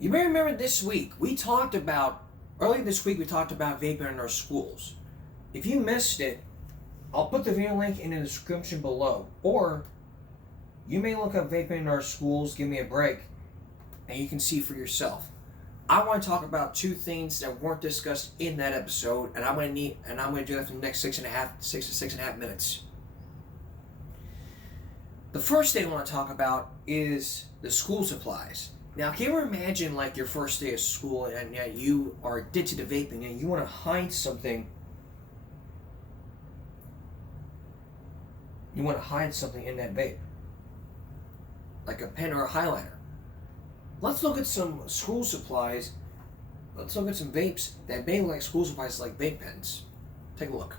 You may remember this week, earlier this week, we talked about vaping in our schools. If you missed it, I'll put the video link in the description below. Or you may look up vaping in our schools, give me a break, and you can see for yourself. I want to talk about two things that weren't discussed in that episode, and I'm going to do that for the next 6.5 minutes. The first thing I want to talk about is the school supplies. Now, can you imagine like your first day of school and you are addicted to vaping and you want to hide something? You want to hide something in that vape, like a pen or a highlighter. Let's look at some school supplies. Let's look at some vapes that may look like school supplies, like vape pens. Take a look.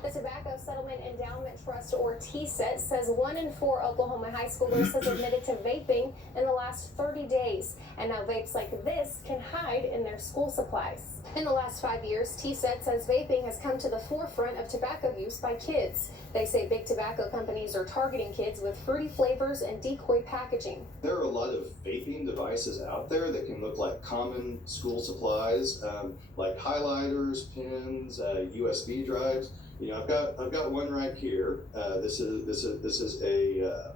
The Tobacco Settlement Endowment Trust, or TSET, says 1 in 4 Oklahoma high schoolers has admitted to vaping in the last 30 days. And now vapes like this can hide in their school supplies. In the last 5 years, TSET says vaping has come to the forefront of tobacco use by kids. They say big tobacco companies are targeting kids with fruity flavors and decoy packaging. There are a lot of vaping devices out there that can look like common school supplies, like highlighters, pens, USB drives. You know, I've got one right here. This is a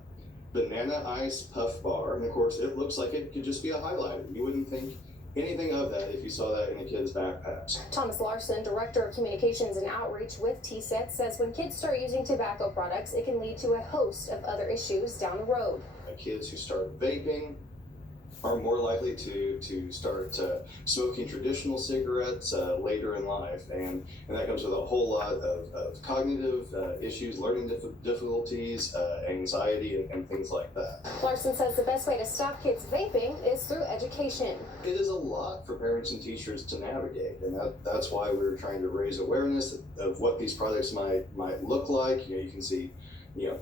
banana ice puff bar, and of course, it looks like it could just be a highlighter. You wouldn't think anything of that if you saw that in a kid's backpacks. Thomas Larson, Director of Communications and Outreach with TSET, says when kids start using tobacco products, it can lead to a host of other issues down the road. Kids who start vaping are more likely to start smoking traditional cigarettes later in life, and that comes with a whole lot of cognitive issues, learning difficulties, anxiety, and things like that. Larson says the best way to stop kids vaping is through education. It is a lot for parents and teachers to navigate, and that's why we're trying to raise awareness of what these products might look like. You know, you can see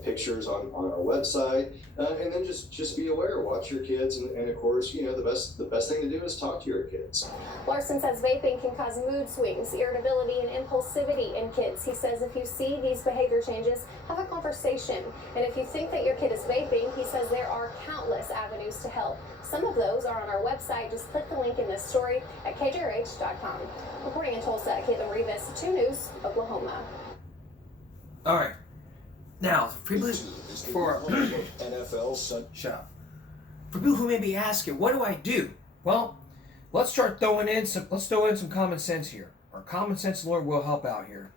pictures on our website, and then just be aware, watch your kids, and of course, the best thing to do is talk to your kids. Larson says vaping can cause mood swings, irritability, and impulsivity in kids. He says if you see these behavior changes, have a conversation. And if you think that your kid is vaping, he says there are countless avenues to help. Some of those are on our website. Just click the link in this story at KJRH.com. Reporting in Tulsa, Caitlin Rivas, 2 News, Oklahoma. All right. Now, for people who may be asking, what do I do? Well, let's throw in some common sense here. Our common sense Lord will help out here.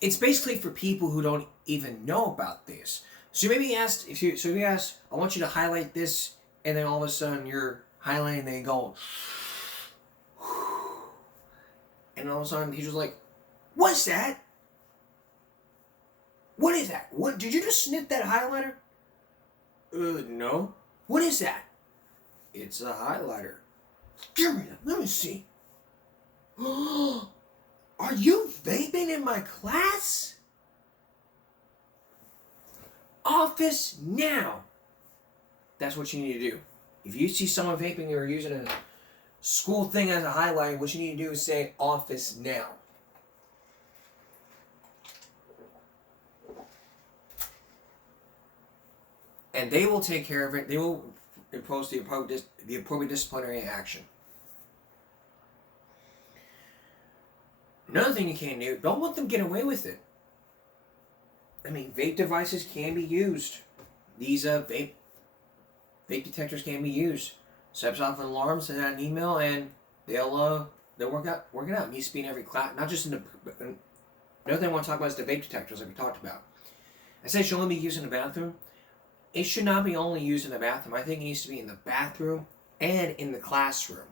It's basically for people who don't even know about this. So you may be asked, I want you to highlight this, and then all of a sudden you're highlighting and they go. And all of a sudden, he's just like, what's that? What is that? What, did you just snip that highlighter? No. What is that? It's a highlighter. Give me that. Let me see. Are you vaping in my class? Office now. That's what you need to do. If you see someone vaping or using a school thing as a highlight, what you need to do is say office now. And they will take care of it. They will impose the appropriate disciplinary action. Another thing you can't do, don't let them get away with it. I mean, vape devices can be used. These vape detectors can be used. Sets off an alarm, send out an email, and they'll work it out. It needs to be in every class, not just in the. Another thing I want to talk about is the vape detectors, like we talked about. I said it should only be used in the bathroom. It should not be only used in the bathroom. I think it needs to be in the bathroom and in the classroom.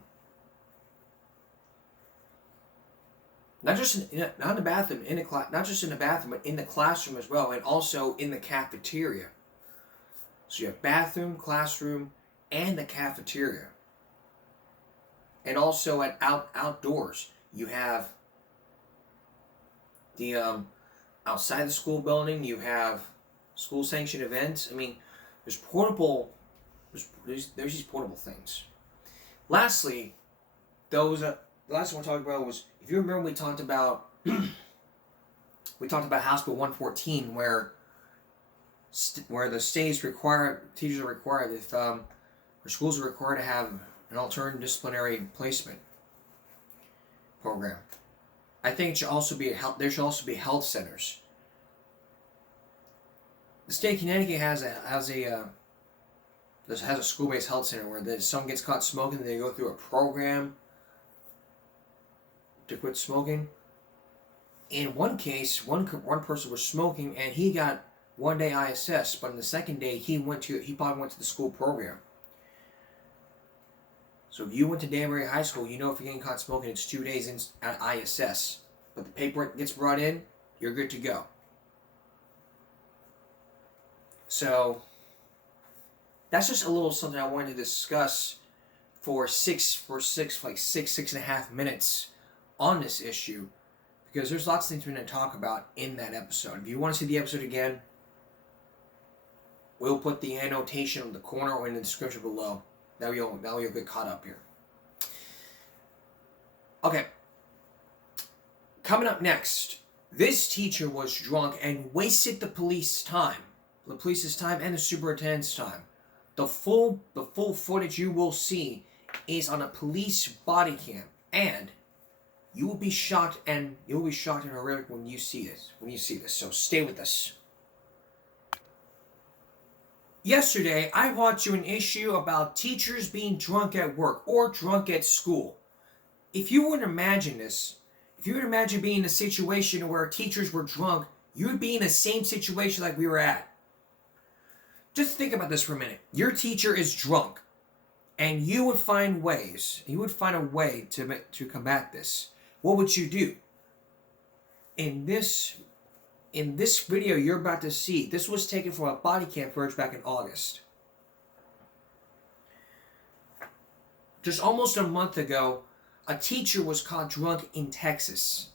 Not in the bathroom, not just in the bathroom, but in the classroom as well, and also in the cafeteria. So you have bathroom, classroom, and the cafeteria. And also at outdoors, you have the outside the school building, you have school sanctioned events. I mean, there's these portable things. Lastly, the last one I talked about was, if you remember, we talked about we talked about House Bill 114, where the states require, teachers are required, if or schools are required to have an alternative disciplinary placement program. I think it should also be there should also be health centers. The state of Connecticut has a school-based health center where if someone gets caught smoking, they go through a program to quit smoking. In one case, one person was smoking and he got 1 day ISS, but in the second day he probably went to the school program. So if you went to Danbury High School, you know if you're getting caught smoking, it's 2 days at ISS. But the paperwork gets brought in, you're good to go. So that's just a little something I wanted to discuss for 6.5 minutes on this issue, because there's lots of things we're going to talk about in that episode. If you want to see the episode again, we'll put the annotation in the corner or in the description below. That you'll get caught up here. Okay. Coming up next, this teacher was drunk and wasted the police's time and the superintendent's time. The full footage you will see is on a police body cam, and you will be shocked and horrific when you see this. So stay with us. Yesterday, I brought you an issue about teachers being drunk at work or drunk at school. If you would imagine this, if you would imagine being in a situation where teachers were drunk, you would be in the same situation like we were at. Just think about this for a minute. Your teacher is drunk, and you would find a way to combat this. What would you do? In this video you're about to see, this was taken from a body cam footage back in August. Just almost a month ago, a teacher was caught drunk in Texas.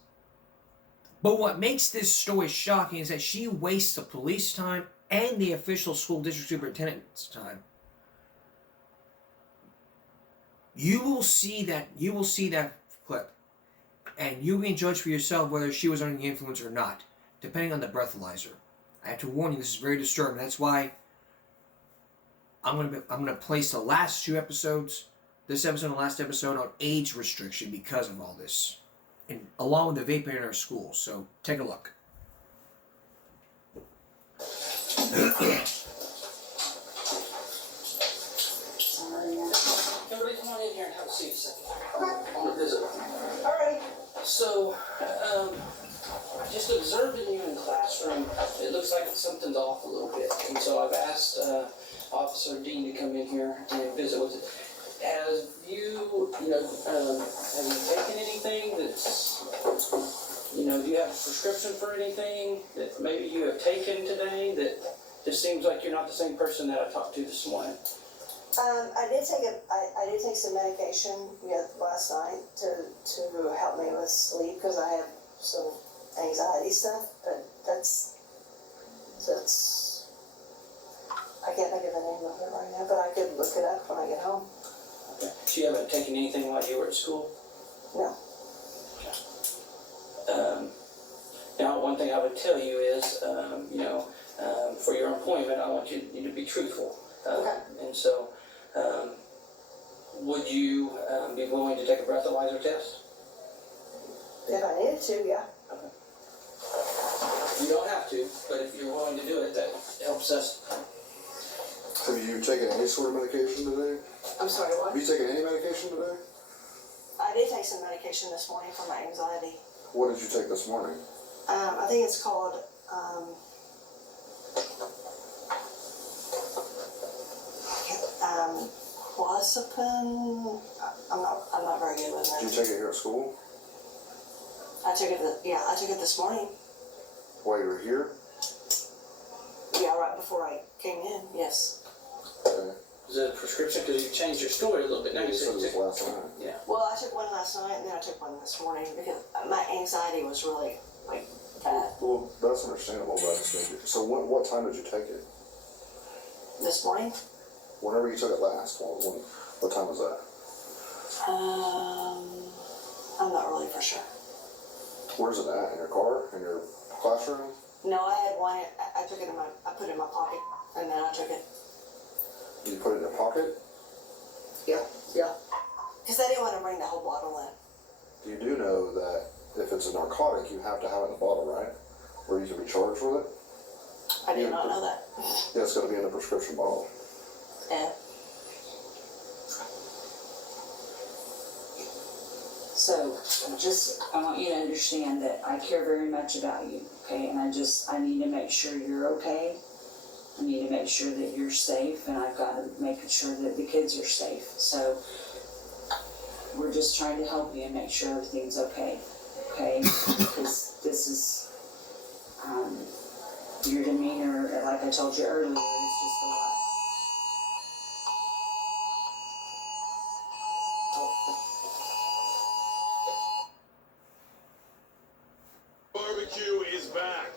But what makes this story shocking is that she wastes the police time and the official school district superintendent's time. You will see that clip, and you can judge for yourself whether she was under the influence or not, depending on the breathalyzer. I have to warn you, this is very disturbing. That's why I'm gonna place the last two episodes, this episode and the last episode, on age restriction because of all this, and along with the vaping in our schools. So take a look. Everybody come on in here and have a seat a second. Okay. I want to visit. All right. So, just observing you in the classroom, it looks like something's off a little bit. And so I've asked Officer Dean to come in here and visit with it. Have you taken anything that's, do you have a prescription for anything that maybe you have taken today that just seems like you're not the same person that I talked to this morning? I did take some medication last night to help me with sleep because I have some anxiety stuff, but that's I can't think of the name of it right now, but I could look it up when I get home. Okay. So you haven't taken anything while you were at school? No. Now, one thing I would tell you is, for your appointment, I want you to be truthful. Okay. And so, would you be willing to take a breathalyzer test? If I needed to, yeah. Okay. You don't have to, but if you're willing to do it, that helps us. Have you taken any sort of medication today? I'm sorry, what? Have you taken any medication today? I did take some medication this morning for my anxiety. What did you take this morning? I think it's called Clozapine. I'm not very good with Did you it. take it here at school? I took it this morning. While you were here? Yeah, right before I came in. Yes. Okay. Is it a prescription? Because you changed your story a little bit. Now you You said said it was last night. yeah. Well, I took one last night and then I took one this morning because my anxiety was really bad. Well, that's understandable, but I just need you. So what time did you take it? This morning? Whenever you took it last, what time was that? I'm not really for sure. Where's it at? In your car? In your classroom? No, I had one, I took it I put it in my pocket, and then I took it. You put it in your pocket? Yeah. Because I didn't want to bring the whole bottle in. You do know that if it's a narcotic, you have to have it in the bottle, right? Or you can be charged with it? I did not know that. Yeah, it's gotta be in the prescription bottle. Yeah. So, I want you to understand that I care very much about you, okay? And I need to make sure you're okay. I need to make sure that you're safe, and I've got to make sure that the kids are safe. So, we're just trying to help you and make sure everything's okay, because this is, your demeanor, like I told you earlier, is just a lot. Barbecue is back.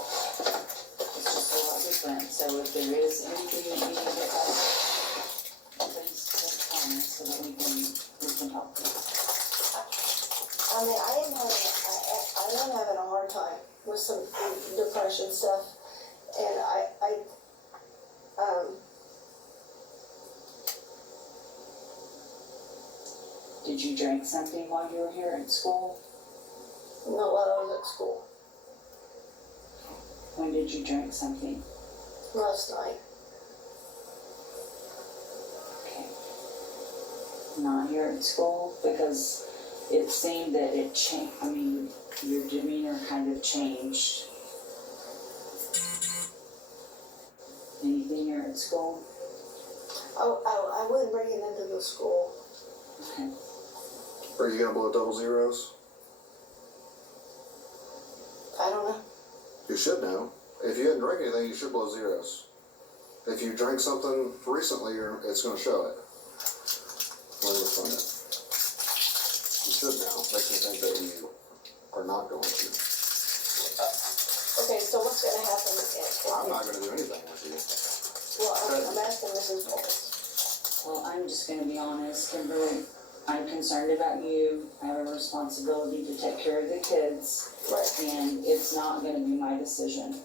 It's just a lot different, so if there is anything that you need to help, please comment so that we can help you. I mean, I am having a hard time with some depression stuff, and Did you drink something while you were here at school? not while I was at school When did you drink something? last night. Okay. Not here at school, because it seemed that it changed, your demeanor kind of changed. Anything here at school? I wouldn't bring it into the school. Okay. Are you gonna blow double zeros? I don't know. You should know. If you hadn't drank anything, you should blow zeros. If you drank something recently, it's gonna show it. Let me find it. You should know. Makes me think that you are not going to. Okay, so what's gonna happen? I'm not gonna do anything with you. Well, I'm asking Mrs. Bowles. Well, I'm just gonna be honest, Kimberly. I'm concerned about you. I have a responsibility to take care of the kids, Right. and it's not gonna be my decision.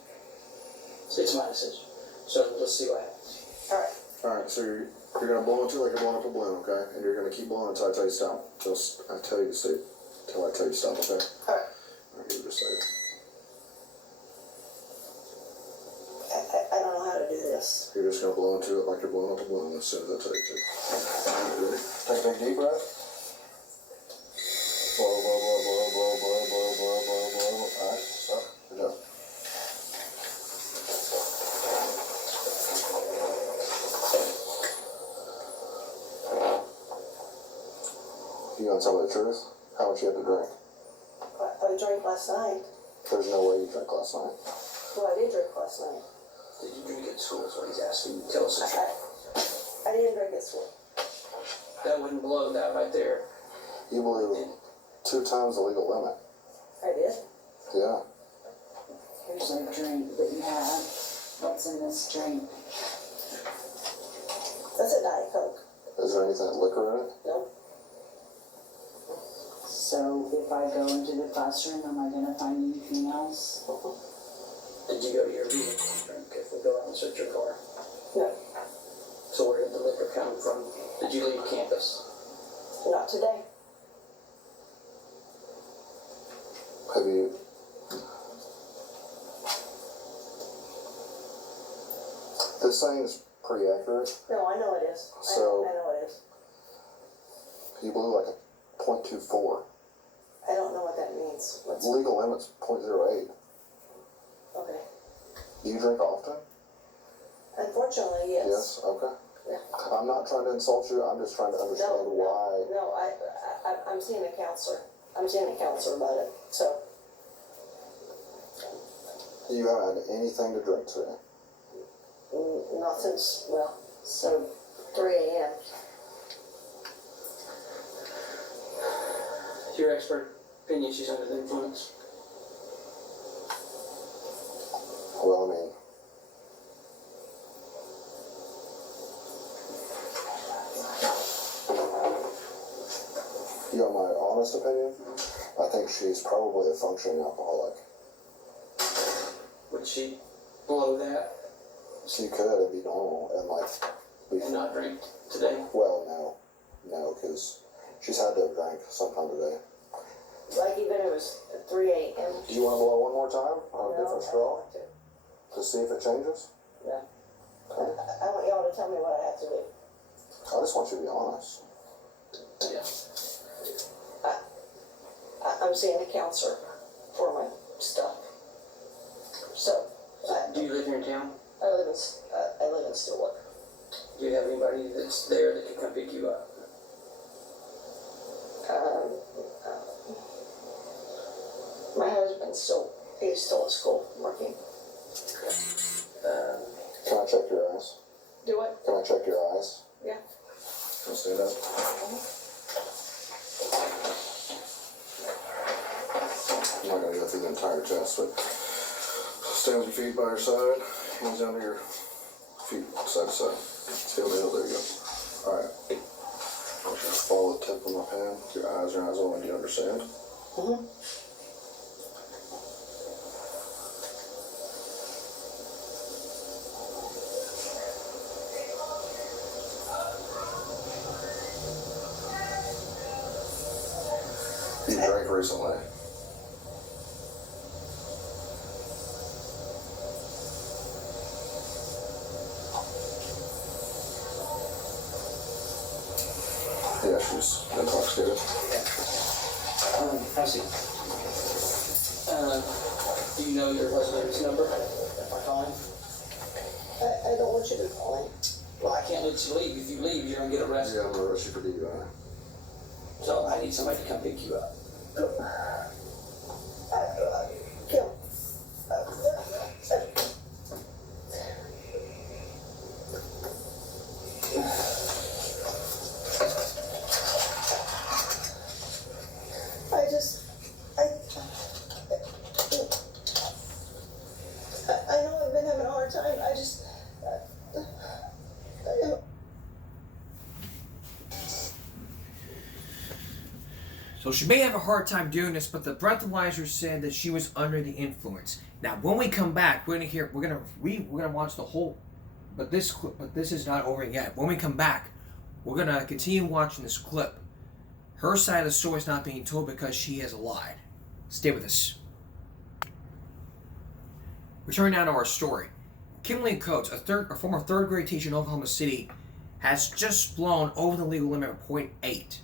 It's my decision. So let's see what happens. Alright, so you're gonna blow into it like you're blowing up a balloon, okay? And you're gonna keep blowing until I tell you to stop. Till I tell you to stop, okay? Alright. Alright, give it a second. I don't know how to do this. You're just gonna blow into it like you're blowing up a balloon as soon as I tell you to. Alright, ready? Take a big deep breath. Blow, blow, blow, blow, blow, blow, blow, blow, blow, blow. Alright, stop. Good job. You gonna tell me the truth? How much you had to drink? I drank last night. There's no way you drank last night. Well, I did drink last night. Did you drink at school? Is what he's asking. Tell us the truth. I didn't drink at school. That wouldn't blow that right there. You blew 2 times the legal limit. I did? Yeah. Here's a drink that you have. What's in this drink? That's a Diet Coke. Is there anything liquor in it? Nope. So if I go into the classroom, am I gonna find anything else? Did you go to your vehicle to drink if we go out and search your car? No. So where did the liquor come from? Did you leave campus? Not today. Have you? This thing is pretty accurate. No, I know it is. So- I know it is. You blew like a .24. I don't know what that means. What's Legal limit's .08. okay? Do you drink often? Unfortunately, yes. Yes. Okay. Yeah. I'm not trying to insult you. I'm just trying to understand why. No. I'm seeing a counselor. I'm seeing a counselor about it. So You haven't had anything to drink today. not since So 3 a.m. To your expert opinion, she's under the influence. Well, I mean, you know, my honest opinion, I think she's probably a functioning alcoholic. Would she blow that She could, it'd be normal, and like, and not drink today? well, no, because she's had to have drank sometime today. Like even it was 3 a.m. Do you want to blow one more time on a No, different I straw don't want to. to see if it changes? I want y'all to tell me what I have to do. I just want you to be honest. Yeah. I'm seeing a counselor for my stuff. So, Do you live here in town? I live in Stillwater. Do you have anybody that's there that can come pick you up? My husband's he's still at school working. Can I check your eyes? Do what? Can I check your eyes? Yeah. Can I stand up? I'm not gonna go through the entire chest, but stand with your feet by your side, hands down to your feet, side to side. Heel to heel, there you go. Alright. Follow the tip of my pen. Your eyes only, do you understand? Mm-hmm. You drank recently. Yeah, she's intoxicated. I see. Do you know your husband's number? If I call him? I don't want you to call him. Well, I can't let you leave. If you leave, you're gonna get arrested. Yeah, I'm gonna arrest you for DUI. So I need somebody to come pick you up. Kim. I know I've been having a hard time. So she may have a hard time doing this, but the breathalyzer said that she was under the influence. Now, when we come back, we're gonna watch the whole, but this is not over yet. When we come back, we're gonna continue watching this clip. Her side of the story is not being told because she has lied. Stay with us. Returning now to our story. Kimberly Coates, a former third grade teacher in Oklahoma City, has just blown over the legal limit of 0.8.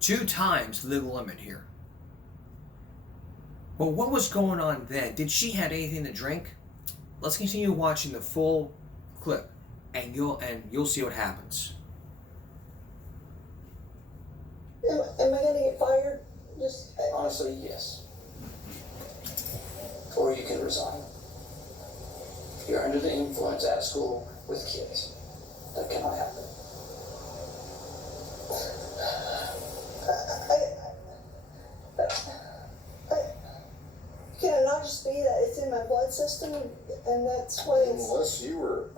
2 times the legal limit here. Well, what was going on then? Did she have anything to drink? Let's continue watching the full clip, and you'll see what happens. Am I gonna get fired? Honestly, yes. Or you can resign. You're under the influence at school with kids. That cannot happen. Can it not just be that it's in my blood system and that's why it's... Unless you were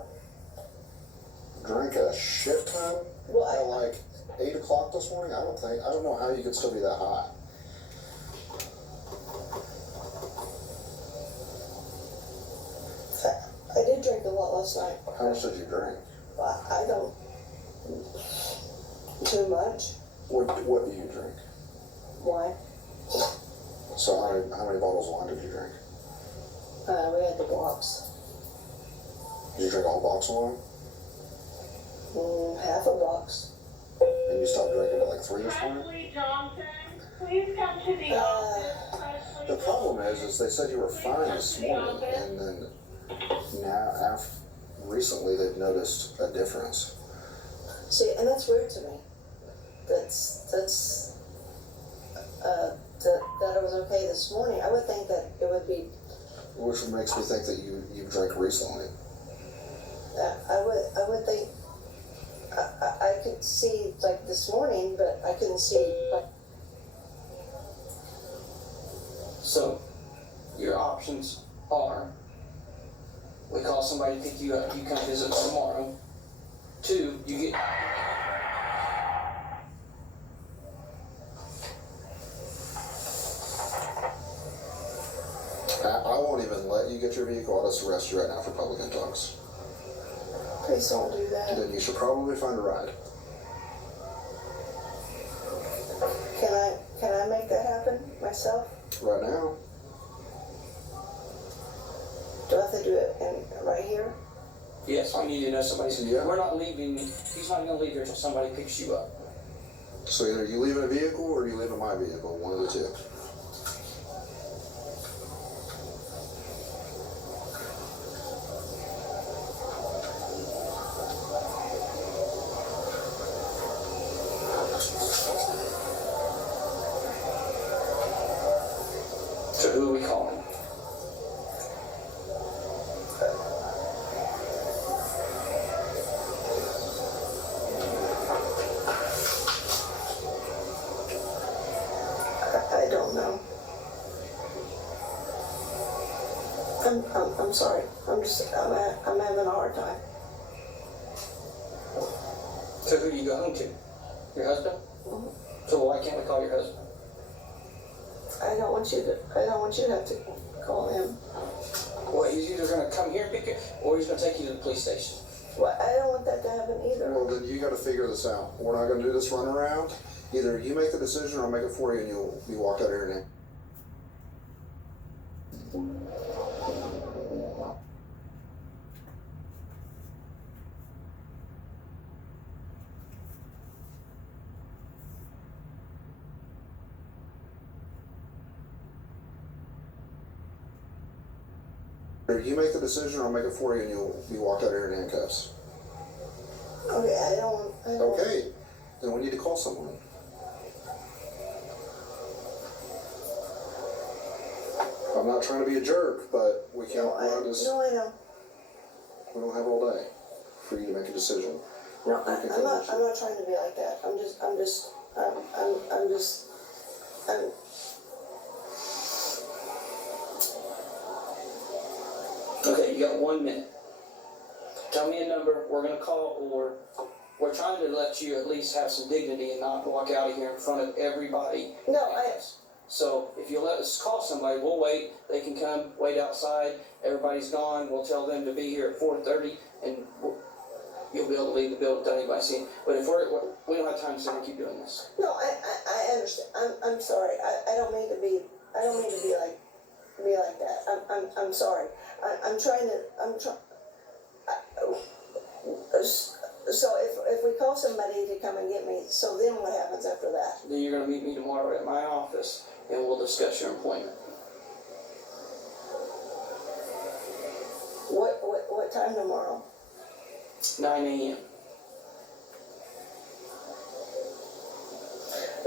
drank a shit ton Well, at like 8 o'clock this morning, I don't know how you could still be that high. I did drink a lot last night. How much did you drink? I don't... Too much. What do you drink? Why? So how many bottles of wine did you drink? We had the box. Did you drink a whole box of wine? Half a box. And you stopped drinking at like 3 this morning? Presley Johnson, please come to the office. Presley The problem is they said you were fine this morning, and then now, recently they've noticed a difference. See, and that's weird to me. That it was okay this morning. I would think that it would be... Which makes me think that you drank recently. I would think... I could see, like, this morning, but I couldn't see, like... So, your options are, we call somebody to pick you up, you come visit tomorrow. 2, you get... I won't even let you get your vehicle. I'll just arrest you right now for public intox. Please don't do that. Then you should probably find a ride. Can I make that happen myself? Right now. Do I have to do it right here? Yes, we need to know somebody's... Yeah. We're not leaving, he's not gonna leave here until somebody picks you up. So either you leave in a vehicle or you leave in my vehicle. One of the two. So who are we calling? I don't know. I'm sorry. I'm having a hard time. So who do you go home to? Your husband? So why can't we call your husband? I don't want you to have to call him. Well, he's either gonna come here and pick you, or he's gonna take you to the police station. Well, I don't want that to happen either. Well, then you got to figure this out. We're not going to do this run around. Either you make the decision or I'll make it for you and you'll be walked out of here now. Either you make the decision or I'll make it for you and you'll be walked out of here in handcuffs. Okay, I don't. Okay, then we need to call someone. I'm not trying to be a jerk, but we can't run this. No, I know. We don't have all day for you to make a decision. No, I'm not trying to be like that. I'm just. Okay, you got 1 minute. Tell me a number, we're gonna call, or we're trying to let you at least have some dignity and not walk out of here in front of everybody. No, So if you let us call somebody, we'll wait. They can come, wait outside. Everybody's gone. We'll tell them to be here at 4:30, and you'll be able to leave the building without anybody seeing. But if we don't have time to sit and keep doing this. No, I understand. I'm sorry. I don't mean to be like that. I'm sorry. I'm trying. So if we call somebody to come and get me, so then what happens after that? Then you're gonna meet me tomorrow at my office, and we'll discuss your employment. What time tomorrow? 9 a.m.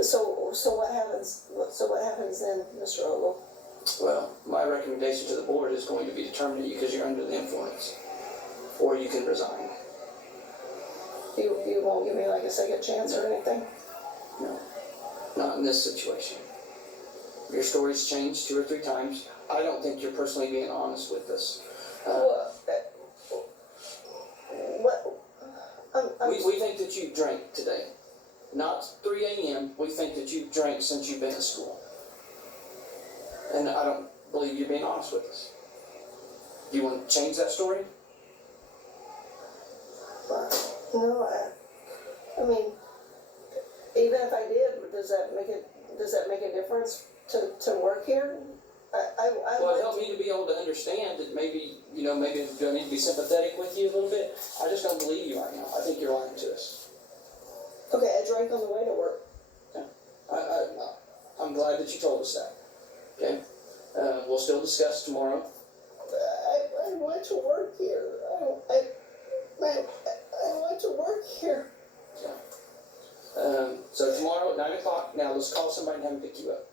So what happens? So what happens then, Mr. Ogle? Well, my recommendation to the board is going to be to terminate you because you're under the influence, or you can resign. You won't give me like a second chance or anything? No, not in this situation. Your story's changed 2 or 3 times. I don't think you're personally being honest with us. We think that you drank today. Not 3 a.m. We think that you've drank since you've been at school. And I don't believe you're being honest with us. Do you want to change that story? No, I mean, even if I did, does that make a difference to work here? Well, it helped me to be able to understand that maybe do I need to be sympathetic with you a little bit? I just don't believe you right now. I think you're lying to us. Okay, I drank on the way to work. Yeah. I'm glad that you told us that. Okay? We'll still discuss tomorrow. I want to work here. I want to work here. Yeah. So tomorrow at 9 o'clock, now let's call somebody and have them pick you up.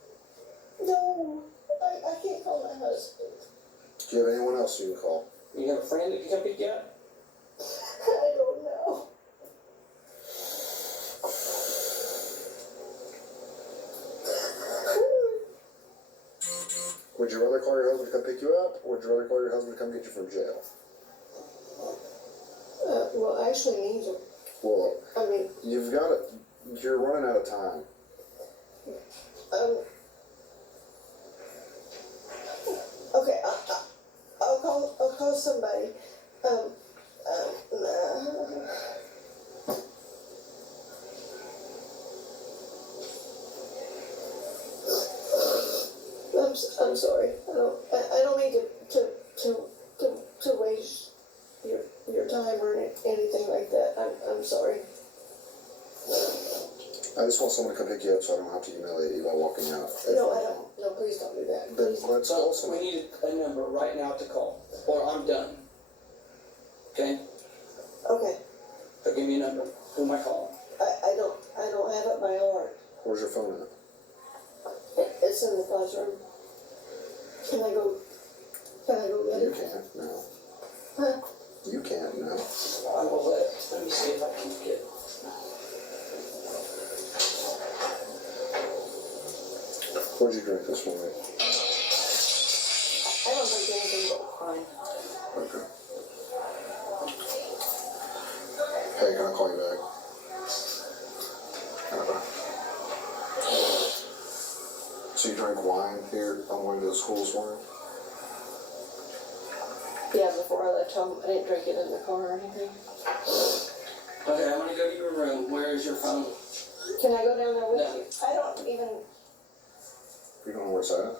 No, I can't call my husband. Do you have anyone else you can call? You have a friend that can come pick you up? I don't know. Would you rather call your husband to come pick you up, or would you rather call your husband to come get you from jail? Well, actually, neither. Well, I mean, you're running out of time. Okay, I'll call somebody. I'm sorry. I don't mean to waste your time or anything like that. I'm sorry. I just want someone to come pick you up so I don't have to humiliate you by walking out. No, I don't. No, please don't do that. Please. That's awesome. We need a number right now to call, or I'm done. Okay? Okay. So give me a number. Who am I calling? I don't have it by heart. Where's your phone at? It's in the classroom. Can I go get You it? can't, no. Huh? You can't, no. I will let me see if I can get it. What'd you drink this morning? I don't think anything but wine. Okay. Hey, can I call you back? So you drank wine here on the way to the school this morning? Yeah, before I left home, I didn't drink it in the car or anything. Okay, I'm gonna go to your room. Where is your phone? Can I go down there with No. you? I don't even. You don't know where it's at?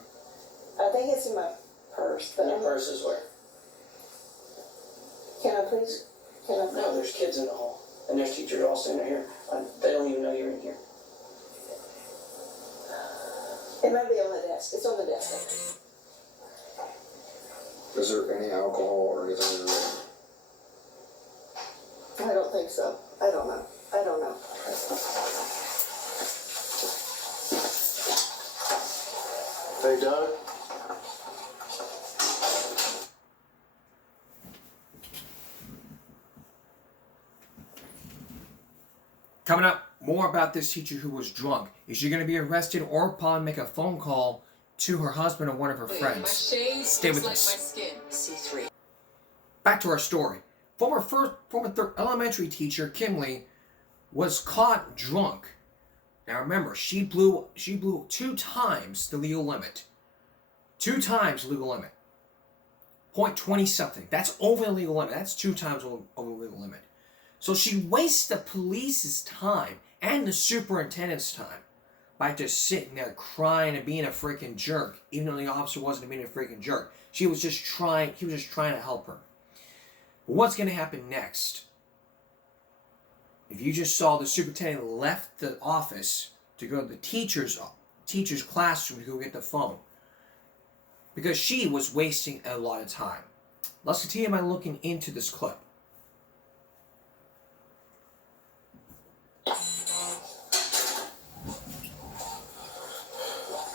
I think it's in my purse, but Your purse is where? Can I please? Can I? No, there's kids in the hall. And there's teachers all standing here. They don't even know you're in here. It might be on the desk. It's on the desk. Is there any alcohol or anything in the room? I don't think so. I don't know. Hey, Doug? Coming up, more about this teacher who was drunk. Is she going to be arrested or probably make a phone call to her husband or one of her friends? Stay with us. C3. Back to our story. Former elementary teacher Kimley was caught drunk. Now remember, she blew 2 times the legal limit. 2 times legal limit. 0.20 something. That's over the legal limit. That's 2 times over the legal limit. So she wastes the police's time and the superintendent's time by just sitting there crying and being a freaking jerk, even though the officer wasn't being a freaking jerk. He was just trying to help her. But what's going to happen next? If you just saw the superintendent left the office to go to the teacher's classroom to go get the phone, because she was wasting a lot of time. Let's continue by looking into this clip.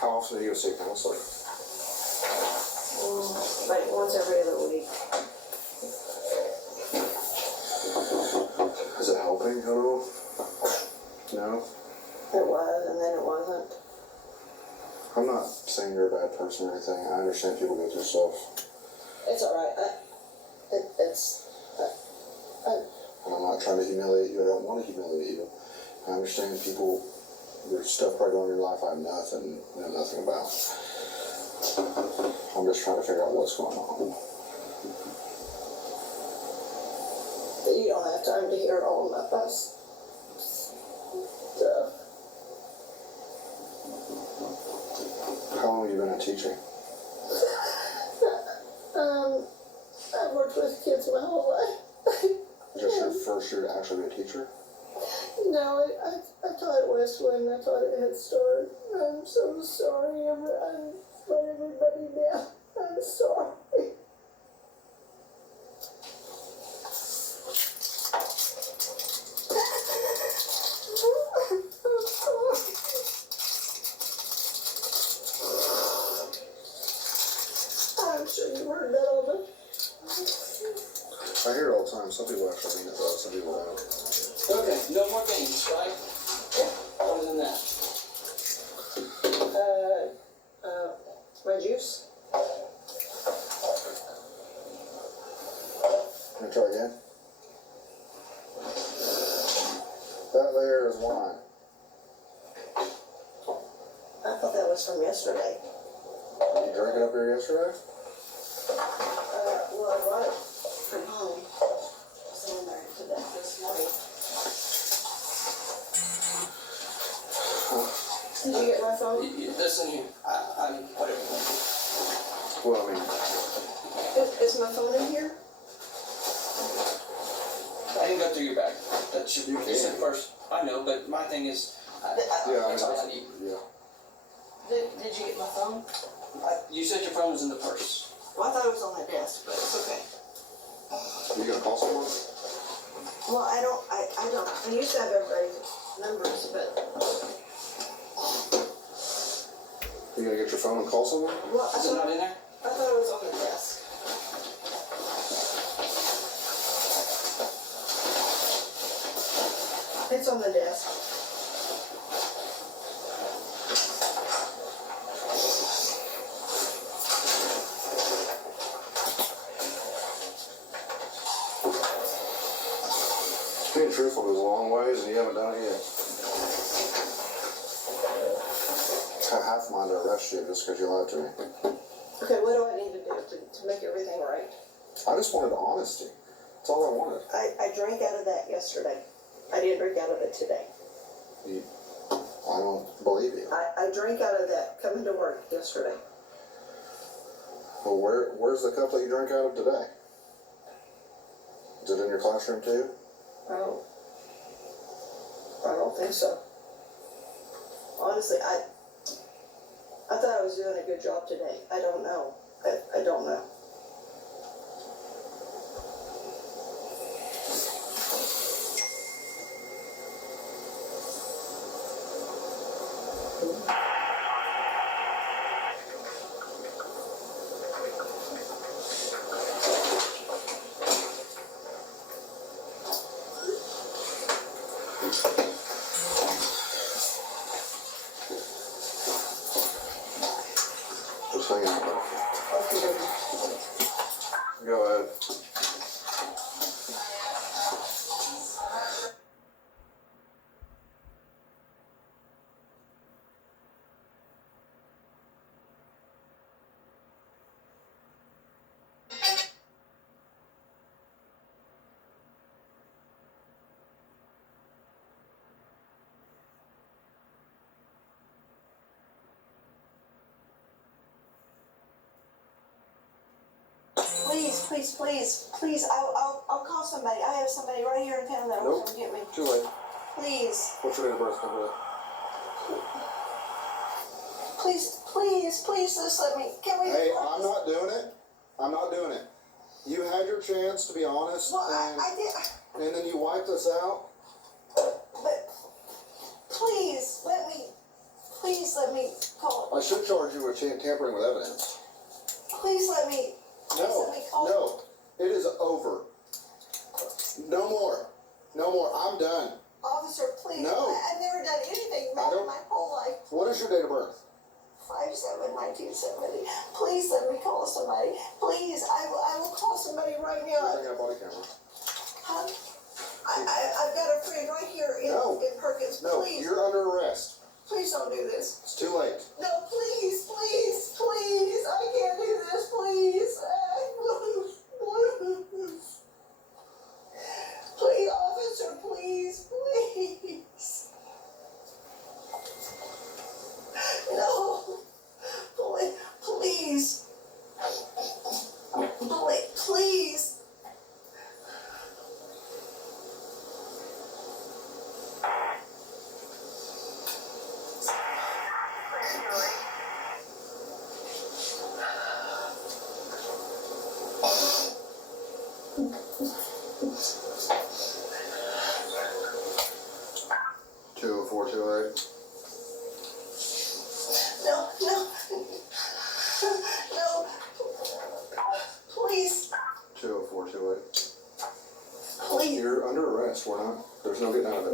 How often do you go see a counselor? Like once every other week. Is it helping at all? No? It was, and then it wasn't. I'm not saying you're a bad person or anything. I understand people go through stuff. It's all right. And I'm not trying to humiliate you. I don't want to humiliate you. I understand people, there's stuff probably going on in your life I know nothing about. I'm just trying to figure out what's going on. You don't have time to hear all of my stuff. How long have you been a teacher? I've worked with kids my whole life. Just your first year to actually be a teacher? No, I taught at Westwood and I taught at Head Start. I'm so sorry. I'm let everybody down. I'm sorry. I'm sure you heard that all the I hear it all the time. Some people actually mean it though, some people don't. Okay, no more games, right? Other than that. my juice. was from yesterday. Did you drink it up here yesterday? Well, I brought it from home. So in there today, this morning. Did you get my phone? Listen here, I'm whatever. Well, I mean, Is my phone in here? I didn't go through your bag. That should be You can. said first. I know, but my thing is, yeah, that's all I need. yeah. Did you get my phone? You said your phone was in the purse. Well, I thought it was on the desk, but it's okay. You gonna call someone? Well, I don't, I used to have everybody's numbers, but, You gonna get your phone and call someone? well, Is it not in there? I thought it was on the desk. It's on the desk. Being truthful goes a long ways, and you haven't done it yet. I half mind to arrest you just because you lied to me. Okay, what do I need to do to make everything right? I just wanted honesty. That's all I wanted. I drank out of that yesterday. I didn't drink out of it today. I don't believe you. I drank out of that coming to work yesterday. Well, where's the cup that you drank out of today? Is it in your classroom too? I don't think so. Honestly, I thought I was doing a good job today. I don't know. I don't know. Just hang on. Okay. Go ahead. Please, I'll call somebody. I have somebody right here in town that will Nope. come get me. Too late. Please, What's your date of birth, number? please, just let me, can we? Hey, I'm not doing it. I'm not doing it. You had your chance to be honest, Well, I did, and then you wiped us out. but please, let me call. I should charge you with tampering with evidence. Please let me call. No, it is over. No more. No more. I'm done. Officer, please. No. I've never done anything I wrong don't- in my whole life. What is your date of birth? 5/7/1970. Please let me call somebody. Please, I will call somebody right now. I got a body camera. Huh? I've got a friend right here in Perkins. No, Please, you're under arrest. please don't do this. It's too late. No, please, I can't do this, please. Please, officer, please. No, please. Please. Two 428. No. Please. 20428. Please. You're under arrest. We're not. There's no getting out of it.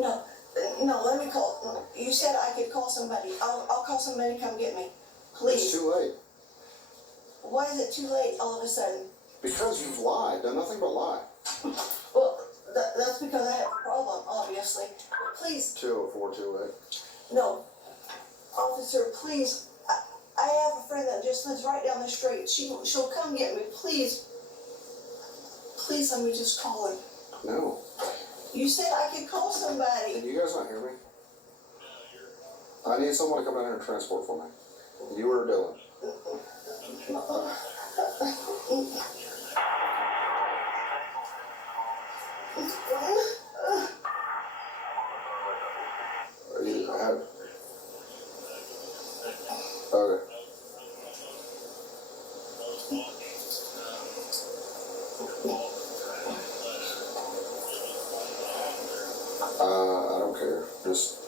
No, let me call. You said I could call somebody. I'll call somebody to come get me. Please. It's too late. Why is it too late all of a sudden? Because you've lied. Done nothing but lie. Well, that's because I have a problem, obviously. But please, 20428. no. Officer, please. I have a friend that just lives right down the street. She'll come get me. Please let me just call her. No. You said I could call somebody. Can you guys not hear me? I need someone to come down here and transport for me. You or Dylan. Are you, okay. I don't care. Just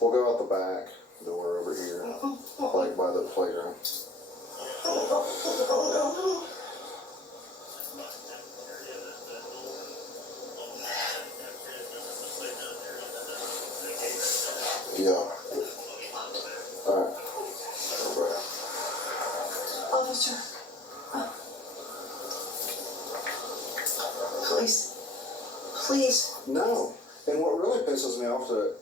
we'll go out the back door over here, like by the playground. Yeah. Alright. Officer. Please. No. And what really pisses me off to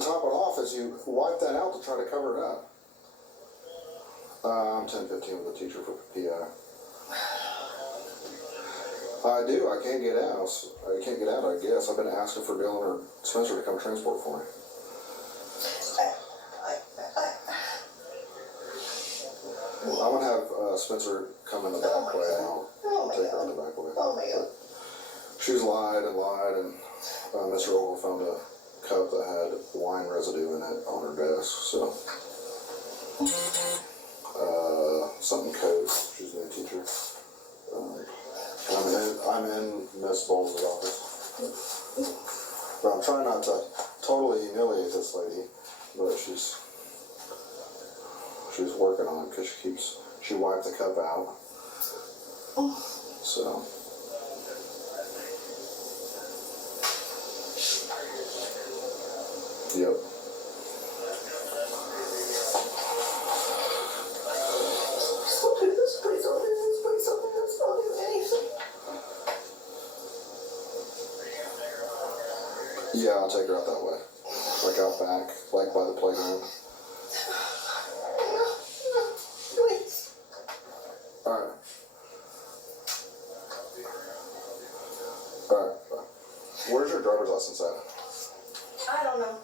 top it off is you wipe that out to try to cover it up. I'm 10-15 with a teacher for PI. I do. I can't get out. I can't get out, I guess. I've been asking for Dylan or Spencer to come transport for me. I'm going to have Spencer come in the back way out. Take her in the back way. Oh my God. She's lied, and Mr. Ogle found a cup that had wine residue in it on her desk, so. Something code, she's a new teacher. I'm in Miss Bowles' office. But I'm trying not to totally humiliate this lady, but she's working on it because she wiped the cup out. So. Yep. Don't do this, please don't do this, please don't do this, don't do anything. Yeah, I'll take her out that way. Like out back, like by the playground. Please. Alright. Where's your driver's license at? I don't know.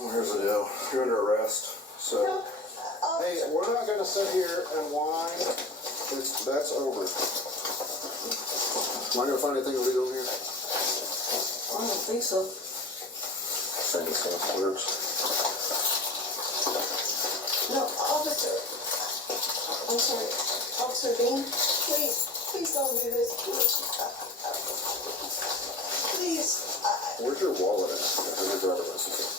Well, here's the deal. You're under arrest. So, hey, we're not gonna sit here and whine. That's over. Am I gonna find anything illegal here? I don't think so. Same stuff works. No, officer. I'm sorry. Officer Dean, please don't do this. Please. Where's your wallet at? Where's your driver's license?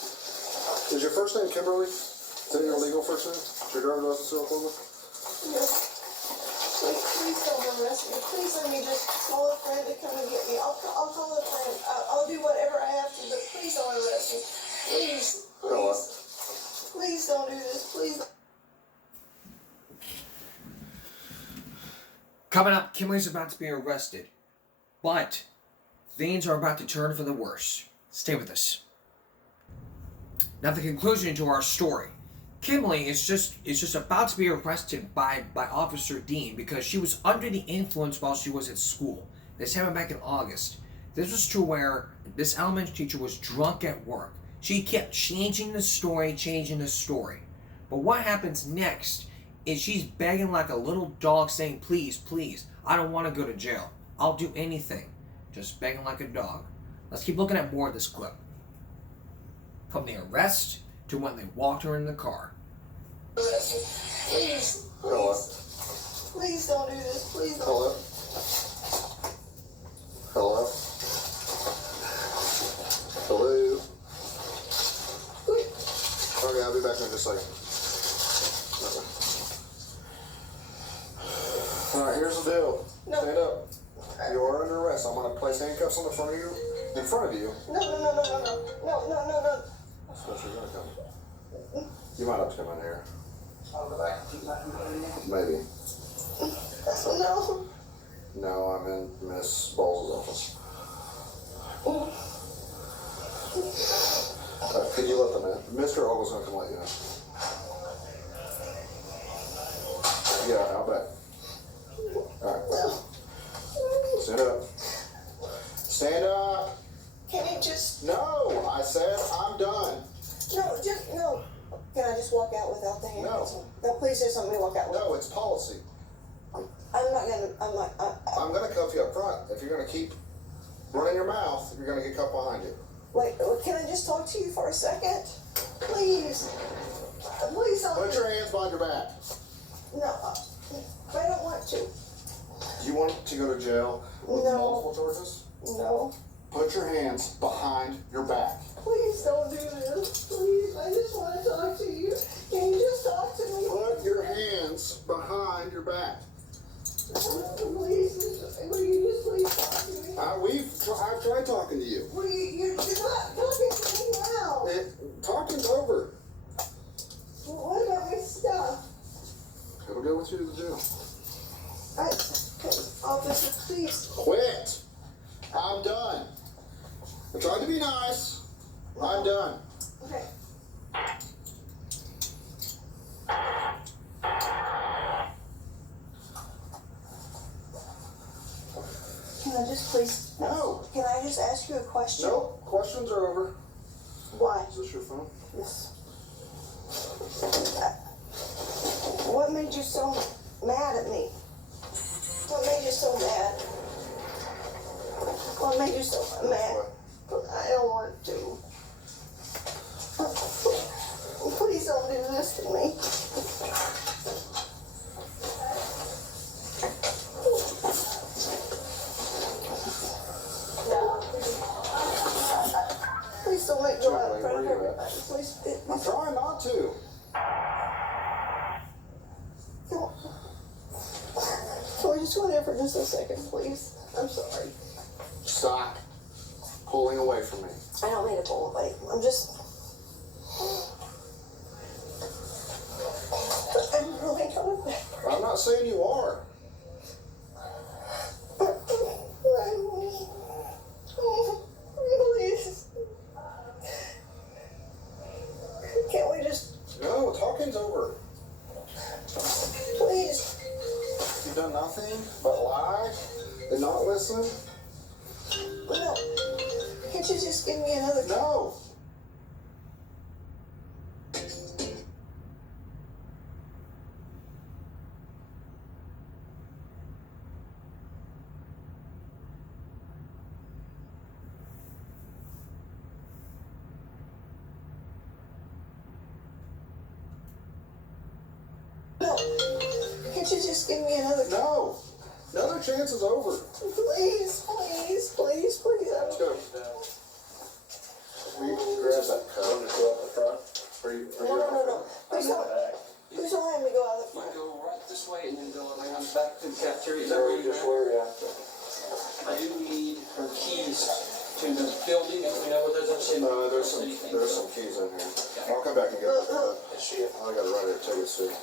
Is your first name Kimberly? Is that your legal first name? Is your driver's license still for me? Yes. Please don't arrest me. Please let me just call a friend to come and get me. I'll call a friend. I'll do whatever I have to, but please don't arrest me. Please. Please don't do this. Please. Coming up, Kimberly's about to be arrested, but things are about to turn for the worse. Stay with us. Now, the conclusion to our story. Kimberly is just about to be arrested by Officer Dean because she was under the influence while she was at school. This happened back in August. This was to where this elementary teacher was drunk at work. She kept changing the story. But what happens next is she's begging like a little dog saying, please, I don't want to go to jail. I'll do anything. Just begging like a dog. Let's keep looking at more of this clip. From the arrest to when they walked her in the car. Please. Hello. Please don't do this. Please don't. Hello. Hello. Hello. Okay, I'll be back in just a second. Alright, here's the deal. No. Stand up. You are under arrest. I'm gonna place handcuffs on the front of you. In front of you. No. Spencer, you're gonna come. You might have to come in here. I'll go back and keep my Maybe. No. No, I'm in Miss Bowles' office. Can you let them in? Mr. Ogle's gonna come let you in. Yeah, I'll bet. Alright. Stand up. Stand up. Can you just, No, I said I'm done. no. Can I just walk out without the handcuffs on? No, please just let me walk out. No, it's policy. I'm not, I'm gonna cuff you up front. If you're gonna keep running your mouth, you're gonna get cuffed behind you. wait, can I just talk to you for a second? Please. Please don't. Put your hands behind your back. No, I don't want to. Do you want to go to jail with No. multiple charges? No. Put your hands behind your back. Please don't do this. Please, I just want to talk to you. Can you just talk to me? Put your hands behind your back. Please, will you just please talk to me? I've tried talking to you. You're not talking to me now. Talking's over. What about my stuff? It'll go with you to the jail. Officer, please. Quit. I'm done. I tried to be nice. I'm done. Okay. Can I just please? No. Can I just ask you a question? No. Questions are over. Why? Is this your phone? Yes. What made you so mad at me? What made you so mad? What made you so mad? I don't want to. Please don't do this to me. Please don't make me go out in front of everybody. Please. I'm trying not to. Can we just go there for just a second, please? I'm sorry. Stop pulling away from me. I don't mean to pull away. I'm really coming back. I'm not saying you are. Please. Can't we just, No, talking's over. please? You've done nothing but lie and not listen. No. Can't you just give me another? No. No. Can't you just give me another? No. Another chance is over. Please, please, please, please. Let's go. Will you grab that coat? Just go up the front. No. Please don't have me go out of the You front. go right this way and then go around back to the cafeteria. Is that where you're at? I do need her keys to the building, if we know what those are. No, there's some keys in here. I'll come back and get them. Is she? I gotta write her tickets too.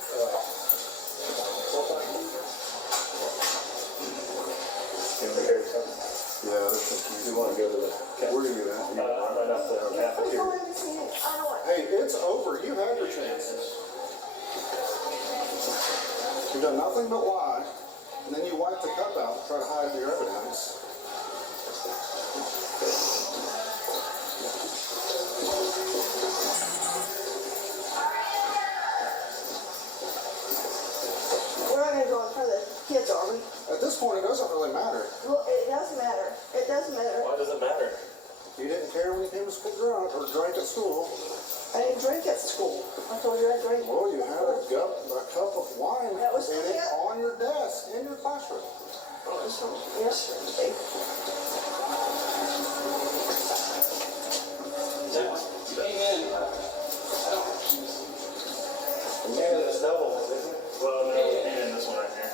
Yeah, there's some keys. You wanna go to the Where do you get that? right up the Please cafeteria? don't let me see it. I don't want. Hey, it's over. You had your chances. You've done nothing but lie, and then you wipe the cup out to try to hide your evidence. We're not gonna go in front of the kids, are we? At this point, it doesn't really matter. Well, it does matter. It does matter. Why does it matter? You didn't care when you came to school drunk or drank at school. I didn't drink at school. I told you I drank. Well, you had a cup of wine That was in it yeah. on your desk in your classroom. Yesterday. Amen. Yeah, there's double, isn't it? Well, no, and this one right here.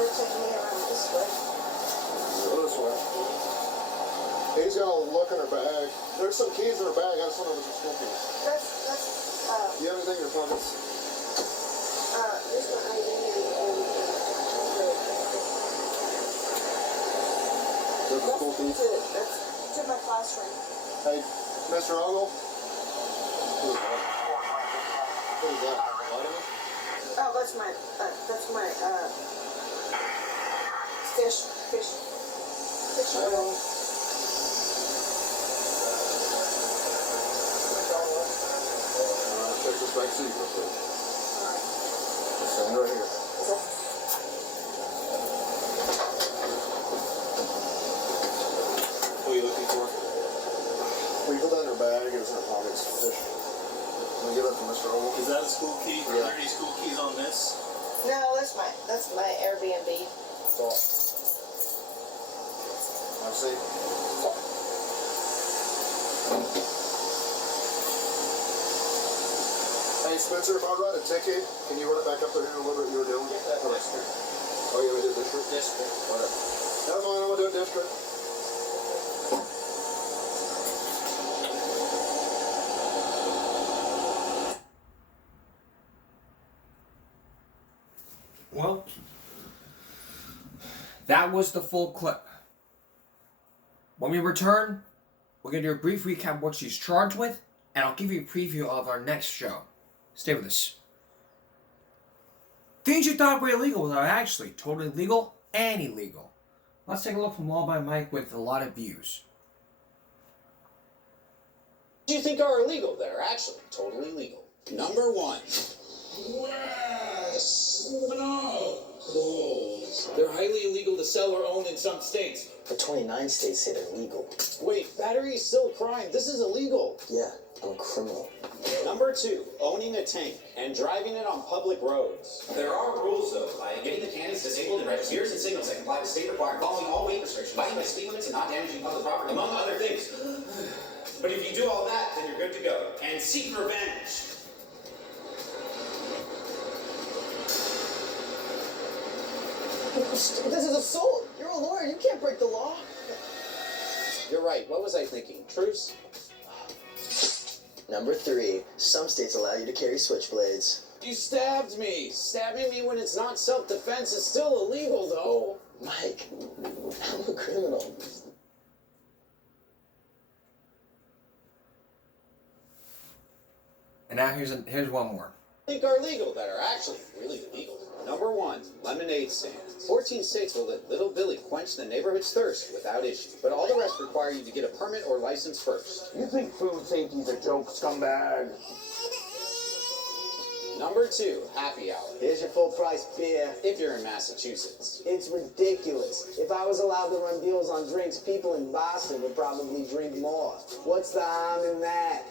for taking me around this way. Go this way. He's gonna look in her bag. There's some keys in her bag. I just want to know if it's school keys. Do you have anything in your pockets? There's my ID Is that the school keys? that's to my classroom. Hey, Mr. Ogle? Who is that? Who is that? Vitamin? Oh, that's my fish oil. Check this back seat real quick. Stand right here. What are you looking for? Well, you put that in her bag, it was in her pockets. Fish. Let me give that to Mr. Ogle. Is that a school key? Are there any school keys on this? No, that's my Airbnb. Stop. Have a seat. Hey Spencer, if I write a ticket, can you run it back up there here in a little bit? You were doing? Oh, you want me to do district? District. Whatever. Never mind, I'm gonna do a district. Well, that was the full clip. When we return, we're going to do a brief recap of what she's charged with, and I'll give you a preview of our next show. Stay with us. Things you thought were illegal are actually totally legal and illegal. Let's take a look from Law by Mike with a lot of views. Do you think are illegal that are actually totally legal? Number 1. They're highly illegal to sell or own in some states. But 29 states say they're legal. Wait, battery is still a crime. This is illegal. Yeah, I'm a criminal. Number 2, owning a tank and driving it on public roads. There are rules, though. By getting the cannons disabled and registered, mirrors and signals that comply with state required, following all weight restrictions, abiding by speed limits, and not damaging public property, among other things. But if you do all that, then you're good to go. And seek revenge. This is assault. You're a lawyer. You can't break the law. You're right. What was I thinking? Truce? Number 3, some states allow you to carry switchblades. You stabbed me. Stabbing me when it's not self-defense is still illegal, though. Mike, I'm a criminal. And now here's one more. Think are legal that are actually really illegal. Number 1, lemonade stands. 14 states will let Little Billy quench the neighborhood's thirst without issue, but all the rest require you to get a permit or license first. You think food safety's a joke, scumbag? Number 2, happy hour. Here's your full price beer. If you're in Massachusetts. It's ridiculous. If I was allowed to run deals on drinks, people in Boston would probably drink more. What's the harm in that?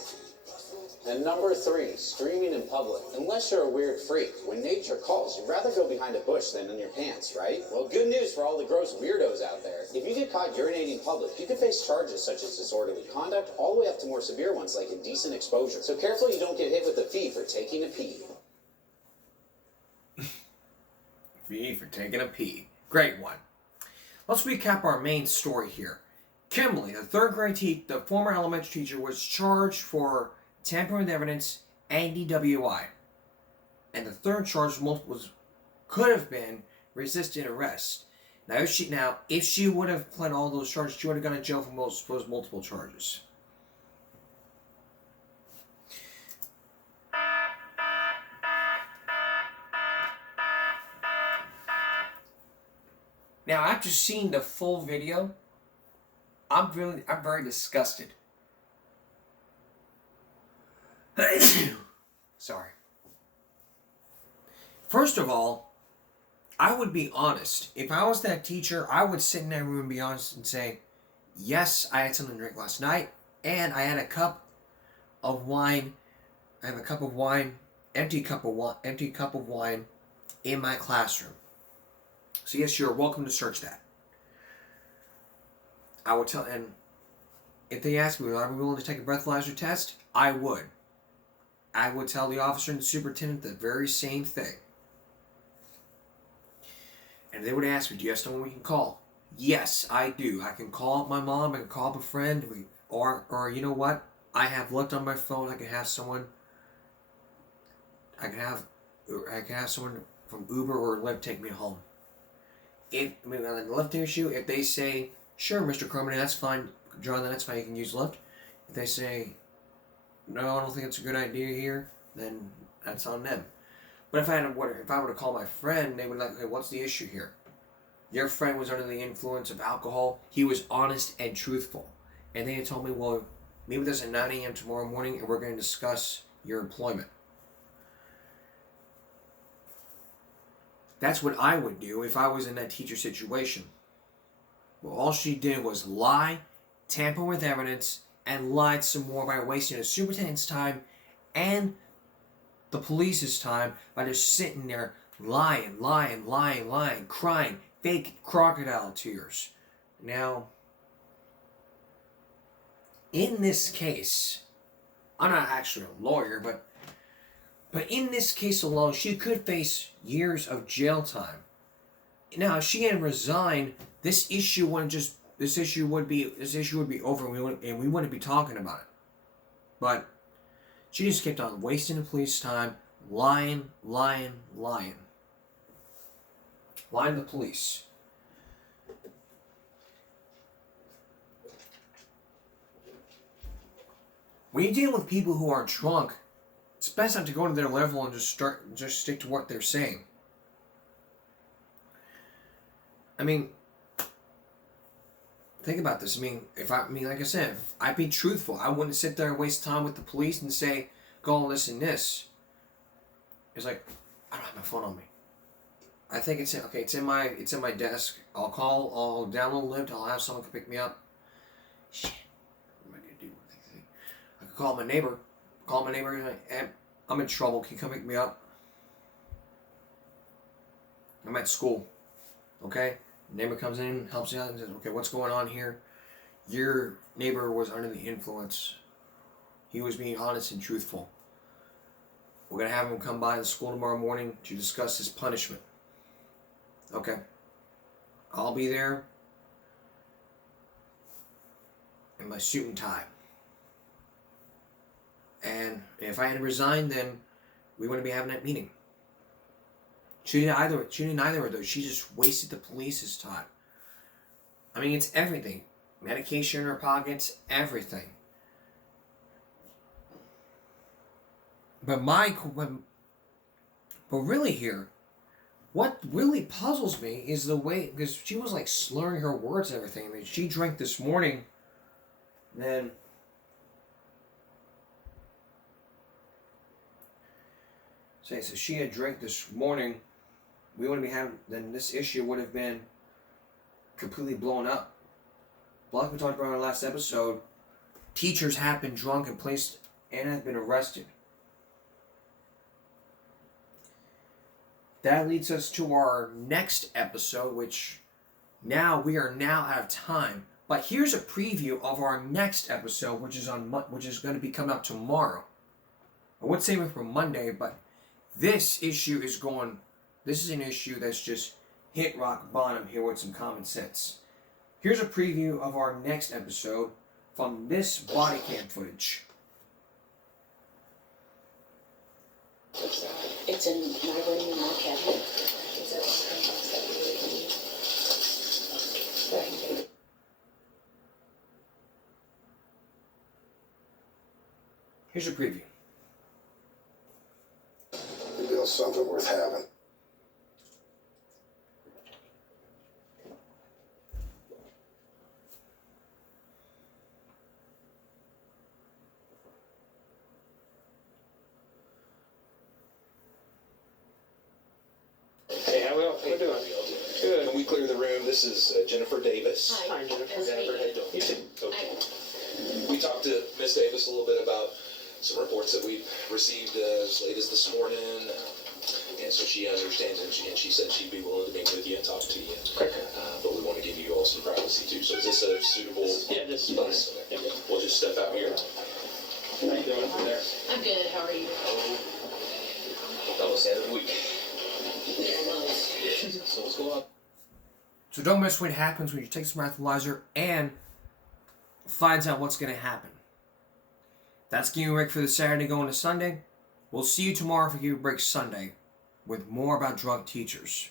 And number 3, streaming in public. Unless you're a weird freak, when nature calls, you'd rather go behind a bush than in your pants, right? Well, good news for all the gross weirdos out there. If you get caught urinating in public, you could face charges such as disorderly conduct, all the way up to more severe ones like indecent exposure. So careful you don't get hit with a fee for taking a pee. Fee for taking a pee. Great one. Let's recap our main story here. Kimberly, the third grade the former elementary teacher, was charged for tampering with evidence and DWI. And the third charge could have been resisting arrest. Now, if she would have pled all those charges, she would have gone to jail for those multiple charges. Now, after seeing the full video, I'm very disgusted. Sorry. First of all, I would be honest. If I was that teacher, I would sit in that room and be honest and say, yes, I had something to drink last night, and I had a cup of wine. I have a cup of wine, empty cup of wine in my classroom. So yes, you're welcome to search that. I would tell, and if they ask me, would I be willing to take a breathalyzer test? I would. I would tell the officer and the superintendent the very same thing. And they would ask me, do you have someone we can call? Yes, I do. I can call my mom, I can call up a friend, or you know what? I have looked on my phone, I can have someone from Uber or Lyft take me home. On the Lyft issue, if they say, sure, Mr. Croman, that's fine, John, that's fine, you can use Lyft. If they say, no, I don't think it's a good idea here, then that's on them. But if I were to call my friend, they would like, hey, what's the issue here? Your friend was under the influence of alcohol. He was honest and truthful. And they told me, well, meet with us at 9 a.m. tomorrow morning and we're going to discuss your employment. That's what I would do if I was in that teacher situation. Well, all she did was lie, tamper with evidence, and lied some more by wasting the superintendent's time and the police's time by just sitting there lying, crying, fake crocodile tears. Now, in this case, I'm not actually a lawyer, but in this case alone, she could face years of jail time. Now, if she had resigned, this issue would be over, and we wouldn't be talking about it. But she just kept on wasting the police time, lying to the police. When you deal with people who are drunk, it's best not to go to their level and just stick to what they're saying. I mean, think about this. Like I said, if I'd be truthful, I wouldn't sit there and waste time with the police and say, go and listen to this. It's like, I don't have my phone on me. I think it's in my desk. I'll download Lyft, I'll have someone come pick me up. Shit. What am I gonna do? I could call my neighbor. And like, I'm in trouble. Can you come pick me up? I'm at school. Okay? Neighbor comes in, helps you out, and says, okay, what's going on here? Your neighbor was under the influence. He was being honest and truthful. We're going to have him come by the school tomorrow morning to discuss his punishment. Okay. I'll be there in my suit and tie. And if I had to resign, then we wouldn't be having that meeting. She didn't either of those. She just wasted the police's time. I mean, it's everything. Medication in her pockets, everything. But really here, what really puzzles me is the way, because she was like slurring her words and everything. I mean, she drank this morning, then so she had drank this morning, we wouldn't be having, then this issue would have been completely blown up. Like we talked about in our last episode, teachers have been drunk and have been arrested. That leads us to our next episode, which we are now out of time. But here's a preview of our next episode, which is going to be coming up tomorrow. I would save it for Monday, but this issue is an issue that's just hit rock bottom here with some common sense. Here's a preview of our next episode from this body cam footage. It's in my room in my cabinet. Here's a preview. Maybe it's something worth having. Hey, how we doing? Good. Can we clear the room? This is Jennifer Davis. Hi, Jennifer. Jennifer, how you doing? You too. Okay. We talked to Miss Davis a little bit about some reports that we received as late as this morning. And so she understands, and she said she'd be willing to meet with you and talk to you. Okay. But we want to give you all some privacy too. So is this a suitable this is place? fine. Okay. We'll just step out here. How you doing over there? I'm good, how are you? Almost the end of the week. Yeah, So let's go up. So don't miss what happens when you take some breathalyzer and finds out what's going to happen. That's Give Me a Break for the Saturday going to Sunday. We'll see you tomorrow for Give Me a Break Sunday with more about drunk teachers.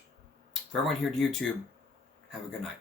For everyone here at YouTube, have a good night.